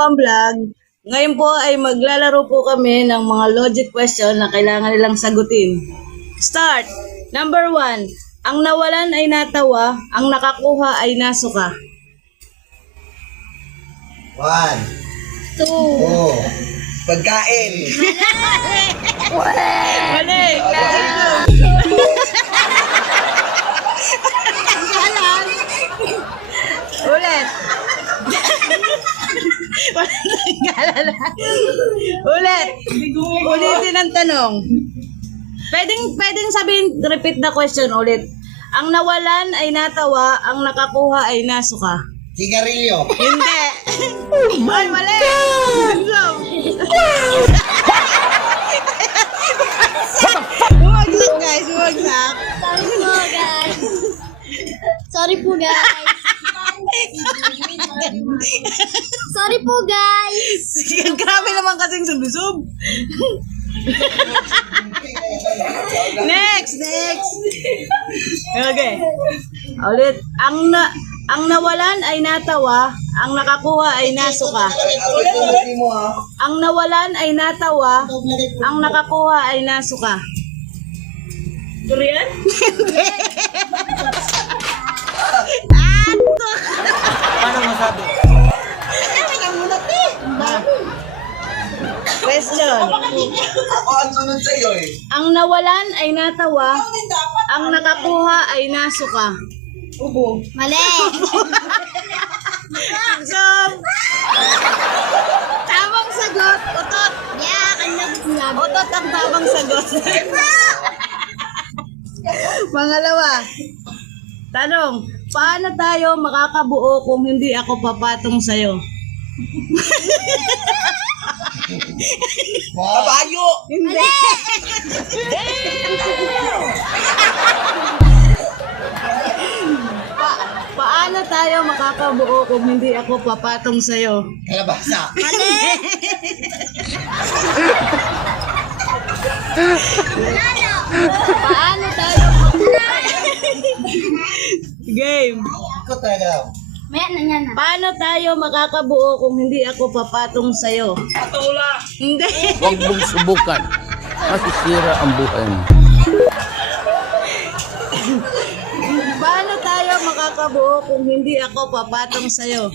Pamblog. Ngayon po ay maglalaro po kami ng mga logic question na kailangan nilang sagutin. Start! Number 1. Ang nawalan ay natawa, ang nakakuha ay nasuka. 1, 2. 2. Pagkain. Mali! Ulit! Ulit! Ulitin ang tanong. Pwedeng sabihin, repeat the question ulit. Ang nawalan ay natawa, ang nakakuha ay nasuka. Sigarilyo. Hindi! Oh my mali! Bumagsak guys, bumagsak. Sorry po guys. Sorry po guys. Grabe naman kasing subisub. Next! Okay. Ulit. Ang nawalan ay natawa, ang nakakuha ay nasuka. Ang nawalan ay natawa, ang nakakuha ay nasuka. Durian? Paano masabi? Question. Ako ang sunod sa iyo eh. Ang nawalan ay natawa, ang nakakuha ay nasuka. Mali. So, tamang sagot, utot. Yeah, kanina sinabi. Utot ang tamang sagot. Pangalawa, tanong, paano tayo makakabuo kung hindi ako papatong sa'yo? Kabayo. Hindi. Paano tayo makakabuo kung hindi ako papatong sa'yo? Kalabasa. Paano tayo Game. Ikaw talaga. Maya na yan. Paano tayo makakabuo kung hindi ako papatong sa'yo? Patula. Hindi. Huwag mong subukan. Masisira ang buhay mo. Paano tayo makakabuo kung hindi ako papatong sa'yo?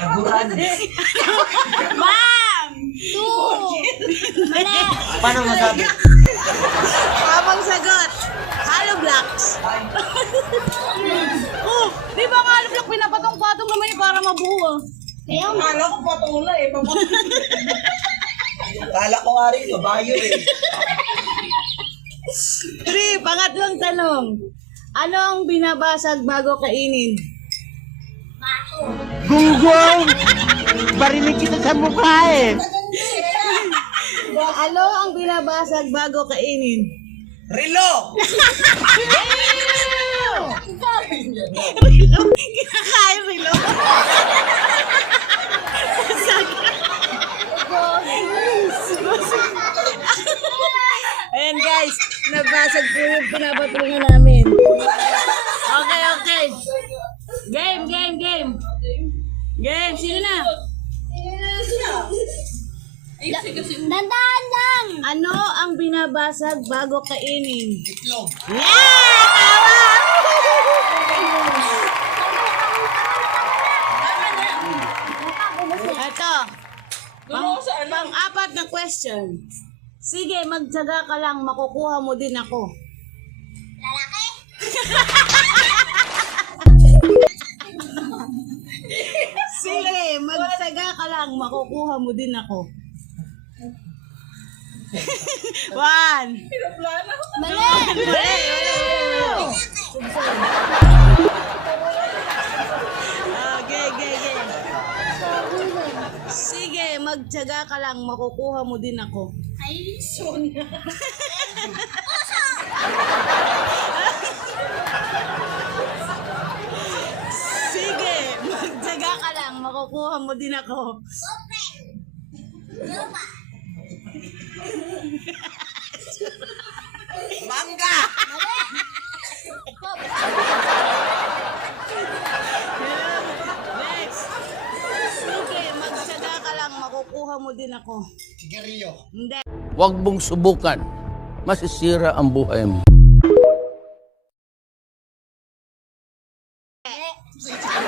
Aguran. Ma'am! 2. Mali. Paano masabi? Tamang sagot. Hollow blocks. Oh, di ba nga hollow block pinapatong-patong naman yun para mabuo? Kaya Kala ko patula eh. Kala ko nga rin, kabayo eh. 3. Pangatlong tanong. Ano ang binabasag bago kainin? Gunggong! Barinig kita sa mukha eh! Ano ang binabasag bago kainin? Relo! Rilo? Kinakain rilo? Ayan guys, nabasag po yung pinapatungan namin. Okay. Game. Game, sino na? Dandaan lang. Ano ang binabasag bago kainin? Itlog. Ito. Pang-apat na question. Sige, magtsaga ka lang, makukuha mo din ako. Lalaki. Sige, magtsaga ka lang, makukuha mo din ako. 1. Mali. Okay. Sige, magtsaga ka lang, makukuha mo din ako. Ay, Sonia. Sige, magtsaga ka lang, makukuha mo din ako. Mangga! Yan. mo din ako. Sigarilyo. Hindi. Huwag mong subukan. Masisira ang buhay mo. Sagot.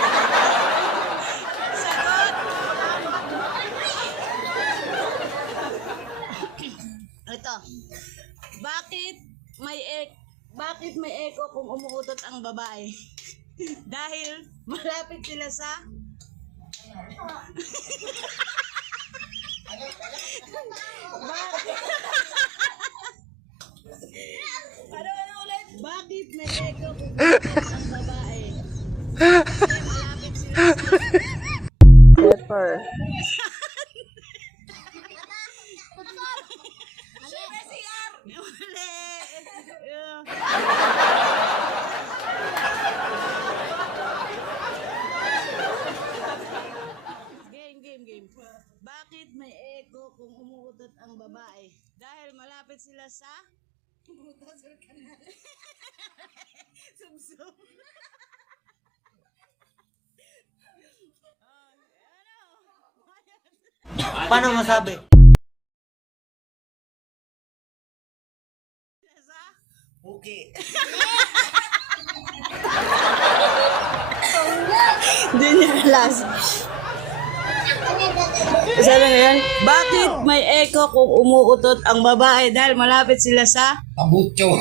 Ito. Bakit may echo kung umuutot ang babae? Dahil malapit sila sa Bakit may echo kung umuutot ang babae? Dahil malapit sila sa Pepper. Mali. Game. Bakit may echo kung umuutot ang babae? Dahil malapit sila sa Sumsum. Paano masabi? Sa Okay. Hindi niya last. Isa lang yan. Bakit may echo kung umuutot ang babae? Dahil malapit sila sa Pabucho.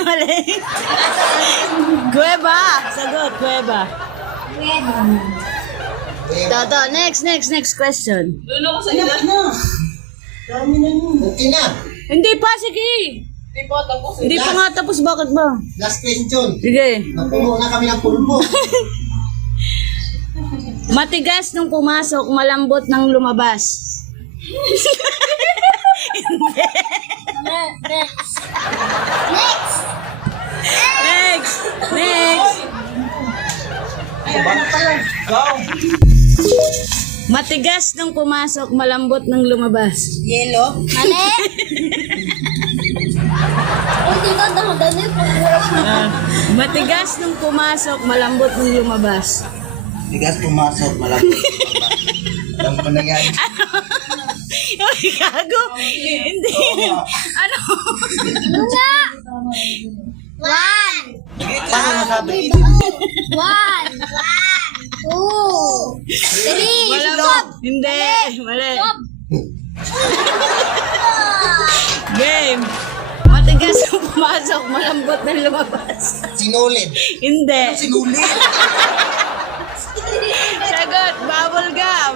Mali. Kuweba. Sagot, kuweba. Toto, next question. Okay na. Hindi pa, sige. Hindi pa nga tapos, bakit ba? Last question. Sige. Napuno na kami ng pulpo. Matigas nung pumasok, malambot nang lumabas. Next. Go. Matigas nung pumasok, malambot nang lumabas. Yellow. Mali. Hindi ko dahil Matigas nung pumasok, malambot nang lumabas. Tigas pumasok. Malapit. Alam ko na yan. Ay, gago. Hindi. Ano? Nga. One. Paano masabi? One. Two. Three. Stop. Hindi. Mali. Game. Matigas nung pumasok, malambot nang lumabas. Sinulid. Hindi. Sinulid. Sagot, bubble gum.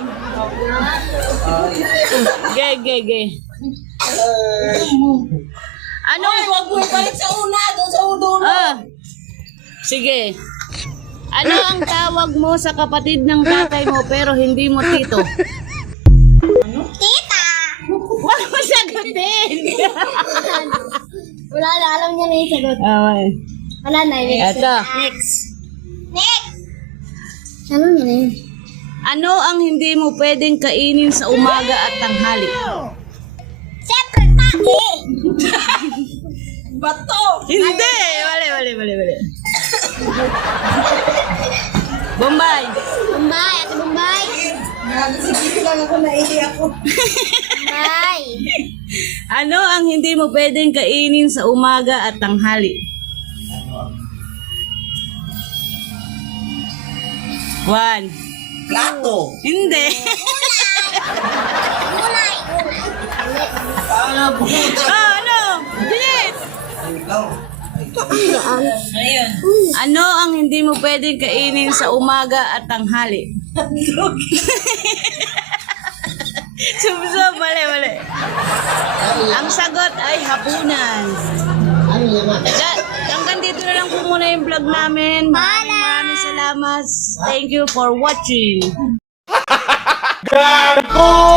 Gay. Ano? Huwag mo balik sa una, doon sa udo. Sige. Ano ang tawag mo sa kapatid ng tatay mo pero hindi mo tito? Tita. Huwag mo sagutin. Wala na, alam niya na yung sagot. Okay. Wala na, Eto. Next. Alam niya na yun. Ano ang hindi mo pwedeng kainin sa umaga at tanghali? Siyempre, pagi. Hindi! Mali. Bombay! Bombay, ate Bombay. Bombay. Ano ang hindi mo pwedeng kainin sa umaga at tanghali? One. Plato. Hindi. Gulay. Paano buta? Ano? Bilis! Ikaw. Ano ang hindi mo pwedeng kainin sa umaga at tanghali? Sumsum, mali. Ang sagot ay hapunan. Ano yan? Hanggang dito na lang po muna yung vlog namin. Maraming salamat. Thank you for watching. Gago!